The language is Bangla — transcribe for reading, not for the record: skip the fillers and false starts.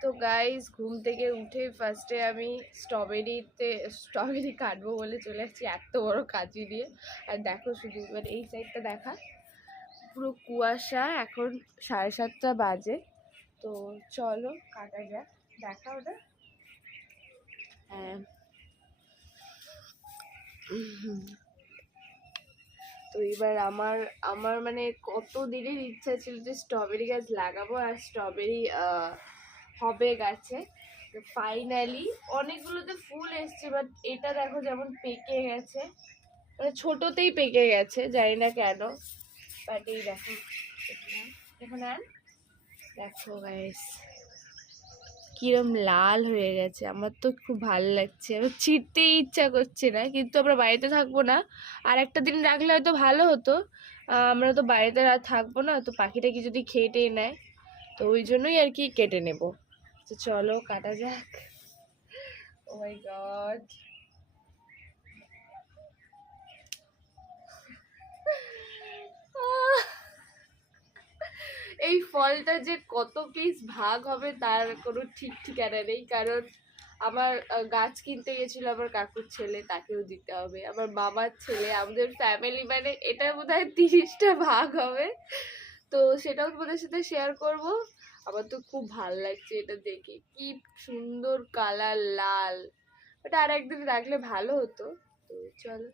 তো গাইস ঘুম থেকে উঠে ফার্স্টে আমি স্ট্রবেরি কাটবো বলে চলে আসছি এত বড় কাঁচি দিয়ে। আর দেখো শুধু এবার এই সাইডটা দেখা, পুরো কুয়াশা। এখন 7:30 বাজে। তো চলো কাটা যাক। দেখা ওটা। হ্যাঁ, তো এবার আমার আমার মানে কত দিনের ইচ্ছা ছিল যে স্ট্রবেরি গাছ লাগাবো আর স্ট্রবেরি হবে গাছে। ফাইনালি অনেকগুলোতে ফুল এসছে, বাট এটা দেখো যেমন পেকে গেছে, মানে ছোটতেই পেকে গেছে, জানি না কেন। বাট এই দেখো, এখন আর দেখো গাইস কিরম লাল হয়ে গেছে। আমার তো খুব ভালো লাগছে, আমার ছিঁড়তেই ইচ্ছা করছে না, কিন্তু আমরা বাড়িতে থাকবো না। আর একটা দিন রাখলে হয়তো ভালো হতো। আমরা তো বাড়িতে আর থাকবো না, তো পাখিটা কি যদি খেয়ে টেয়ে নেয়, তো ওই জন্যই আর কি কেটে নেব। তো চলো কাটা যাক। ও মাই গড, এই ফলটা যে কত পিস ভাগ হবে তার কোনো ঠিক ঠিকানা নেই। কারণ আমার গাছ কিনতে গেছিল আমার কাকুর ছেলে, তাকেও দিতে হবে, আমার বাবার ছেলে, আমাদের ফ্যামিলি, মানে এটা বোধহয় 30টা ভাগ হবে। তো সেটাও তোমাদের সাথে শেয়ার করব। আমার তো খুব ভাল লাগছে এটা দেখে, কি সুন্দর কালার লাল। ওটা আর একদিন রাখলে ভালো হতো। তো চলো।